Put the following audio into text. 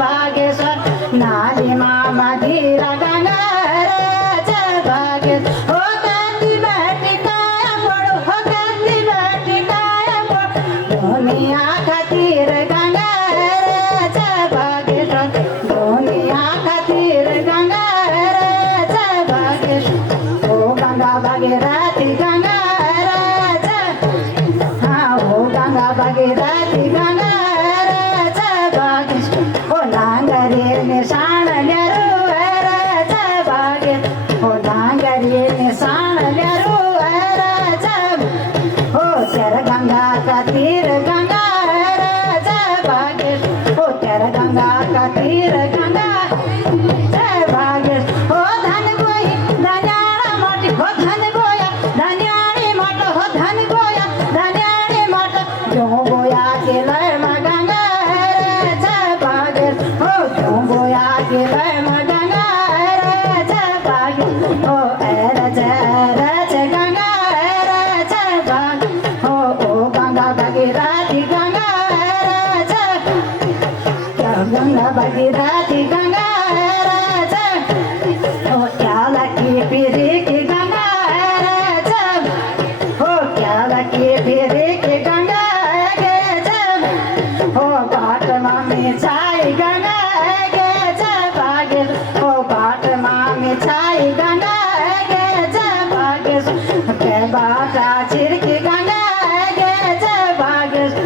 भागेश्वर नाली मामा धीरा गंगाराज भागेश्वर हो काती बाटी काय पडो हो काती बाटी काय पडो दुनिया खातीर गंगाराज भागेश्वर दुनिया खातीर गंगाराज भागेश्वर हो गंगा भागीरथी गंगाराज हा हो गंगा भागीरथी गंगाराज भागेश्वर हो नांगरेने सांडल्या रुवाराज भागेश्वर हो नांगरेने सांडल्या रुवाराज हो चर गंगा का तीर गंगाराज भागेश्वर हो चर गंगा का तीर गंगाराज भागेश्वर हो धन गोई धन्याळा मोठी हो धन गोया धन्याळी मोठ हो धन गोया धन्याळी मोठ जो गोया केलंय मग गंगाराज भागेश्वर हो जो गोया केलंय मग गंगाराज भागेश्वर हो रज रज गंगाराज भागेश्वर हो ओ गंगा भागीरथी गंगाराज गंगा भागीरथी गंगाराज हो त्याला की फिरी की गंगाराज हो त्याला की फिरी की गंगा गे जब हो बाट मामी छाई गंगा गे जब आगे हो बाट मामी छाई गंगा गे जब आगे के बाटा चिरकी